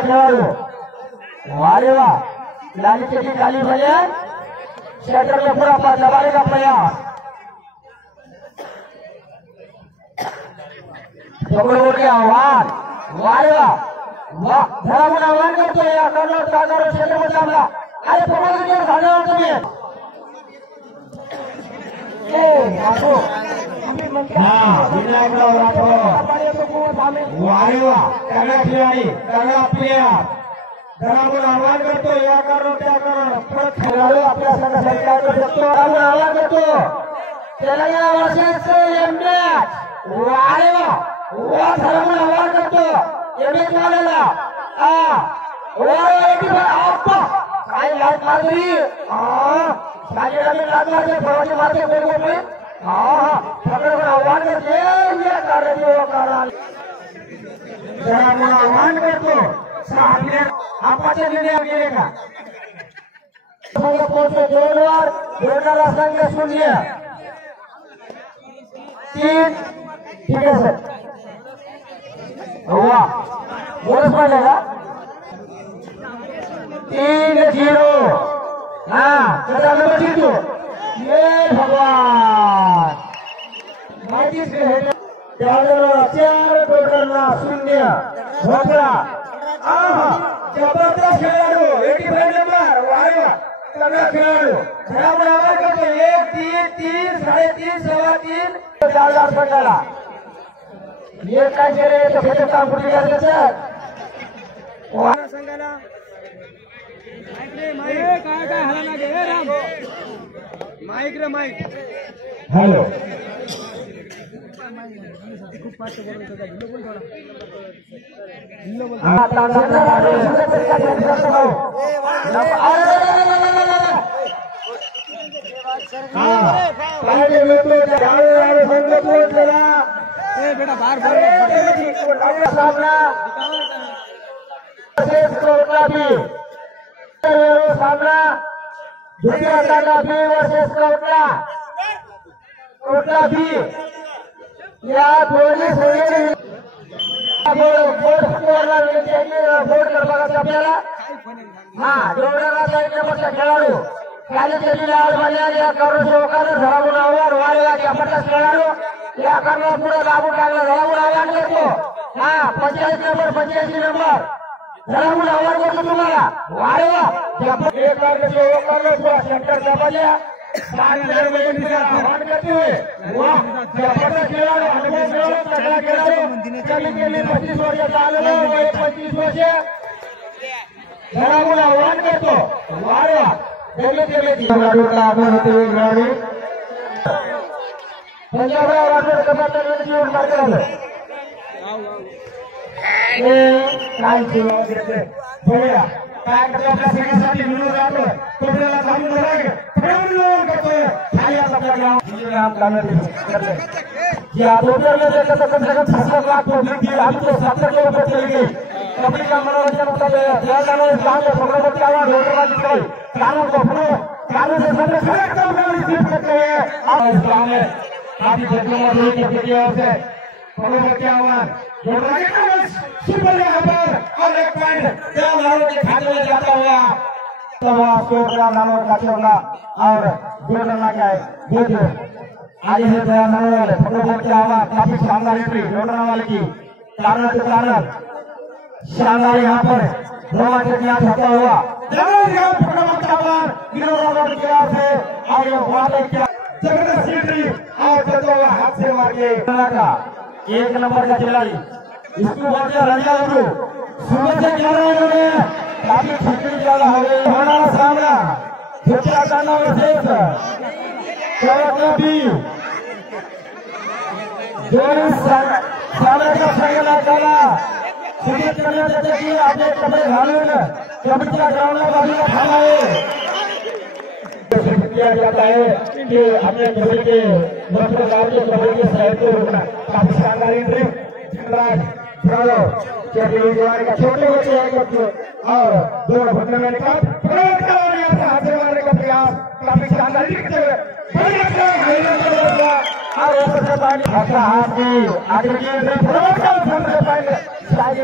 खेळाडू वारे वा लाली चेटी खाली भले शेटर में पूरा पास दबाने का प्रयास पकड़ो के आह्वान वारे वा धरामुन आह्वान करतो या कर्नाटक सागर क्षेत्र में सामना अरे पकड़ो के सामने तुम्ही विनायकराव राठोड वारे वा तगड़ा खिलाड़ी तगड़ा प्लेयर धरामुन आह्वान करतो या करो त्या करो परत खेळाडू आपल्या संघासाठी काय करू शकतो धरामुन आह्वान करतो तेलंगणा वर्सेस एमएच वारे वा धरामुन आह्वान करतो एमएच वाल्याला काय लाट मारली साजेला लाट मारते फवाची मारते गोल पकड़कर आह्वान करते ये कारण धरामुन आह्वान करतो सामने आपाच्या निर्णय गेले का पोहोचतो दोनवर दोनाला संघ शून्य 3 ठीक आहे सर वा बोनस पाहिजे का 3-0 कदा नंबर जीतो ये भगवान माहितीच त्यावेळेला 4 टोटलला 0 भोपळा जबरदस्त खेळाडू 85 नंबर वारे तगड़ा खेळाडू धरामुन आव्हान करतो 1-3 3.5 3.5 4 संघाला ये काय केले तर खेळ काम पूर्ण करायचं वारा संघाला माईक काय हला ना गे राम माईक रे माईक हॅलो खूप फास्ट बोलतो बेटा बाहर सामना सामना दुसरा तांडा बी वर्सेस कोटला बी या दोन्ही संघांनी बोर्ड करतात आपल्याला जोडणारा साईड नंबरचा खेळाडू त्याने लाल भाल्या या करून सेवकानं धरामुन आव्हान वारेला जबरदस्त खेळाडू या करणार पुढे दाबून टाकलं धरामुन आव्हान करतो 85 नंबर धरामुन आव्हान करतो तुम्हाला वारेला एक मार्ग सेवकानं पुढे सेंटर दबाल्या आव्हान करते वाह जबरदस्त खेळाडू अनुभव तगडा खेळाडू कमी केली 25 वर्ष चाललं वय 25 वर्ष धरामुन आव्हान करतो वारेला पंजाबराव राठोड कमांडर येऊन मार्गावर काय करतो आपल्या सगळ्यासाठी विनोद राठोड तोपर्यंत थांबून राहील करतोय खाली आपल्या गावात जी आंदोलन में कम से कम 70 लाख पब्लिक की हम तो 70 रुपए चलेंगे कबड्डी का मनोरंजन होता है खेलना इस्लाम में पकड़ो की आवाज होटल का कानून को अपने कानून से सबसे सख्त कानून रिसीव करते हैं आप इस्लाम में काफी क्षेत्रों में लोग की ओर से पकड़ो की आवाज जोड़ रहे हैं सुपर यहाँ पर और एक पॉइंट देव लालों के खाते में जाता हुआ तो स्कोर का नाम खाते होगा और दो रन आ गए दो आज है दयानंद पकड़ो की आवाज काफी शानदार एंट्री जोड़ने वाले की कारण से कारण शानदार यहाँ पर रोमांचक मैच होता हुआ जबरदस्त एंट्री और चलता हुआ हाथ से मार के एक नंबर का खिलाड़ी इसको बोलते रंजा गुरु सुबह से खेल रहे हैं काफी छुट्टी ज्यादा हो गई हमारा सामना दूसरा का नाम शेष बी जो सामने का संगला डाला सूचित करने देते कि आपने कपड़े घालून कबड्डी का ग्राउंड में बाजू का खाना है किया जाता है कि अपने कबड्डी के मतदार के कबड्डी के सहयोग को रोकना काफी शानदार एंट्री धनराज का छोटे बच्चे और दोनों घुटने में निकाल हाथ से मारने का प्रयास काफी शानदार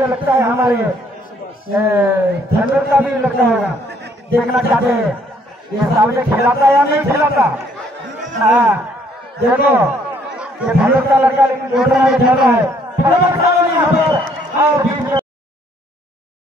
लगता है हमारे जनरल का भी लगता होगा देखना चाहते हैं ये सामने खिलाता या नहीं खिलाता। हाँ देखो ये भारत का लड़का लेकिन खेल रहा है।